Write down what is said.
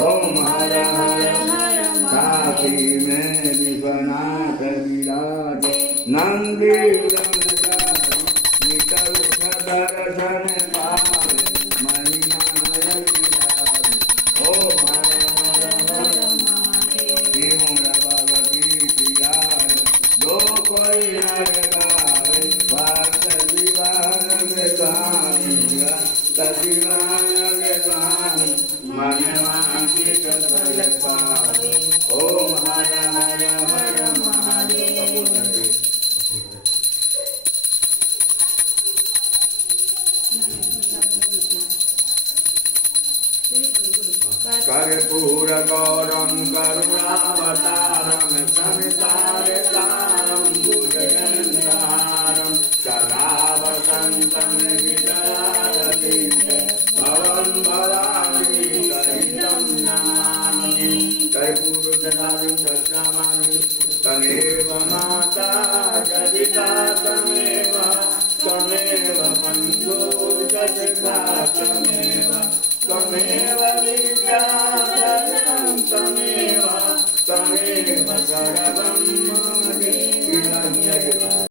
ओम हर हर काशी में विश्वनाथ विराज नंदी निकल दर्शन पाए महिमा रविराज। ओम हर हर श्रीमूल भगवती यार जो कोई नर गावे भक्त दीवान स्वामी दीवान स्वामी मन वांछित फल पावे। ओम हर हर हर महादेव। कर्पूर गौरम करुणावतारम संसारसारम भुजगेन्द्रहारम सदा वसन्तं हृदयारविन्दे भवं भवामि सहितं नमामि। कर्पूरगदारं दर्शयामि तमेव माता जनिता तमेव त्वमेव बन्धो जनिता तमेव त्वमेव विद्या त्वमेव त्वमेव सर्वं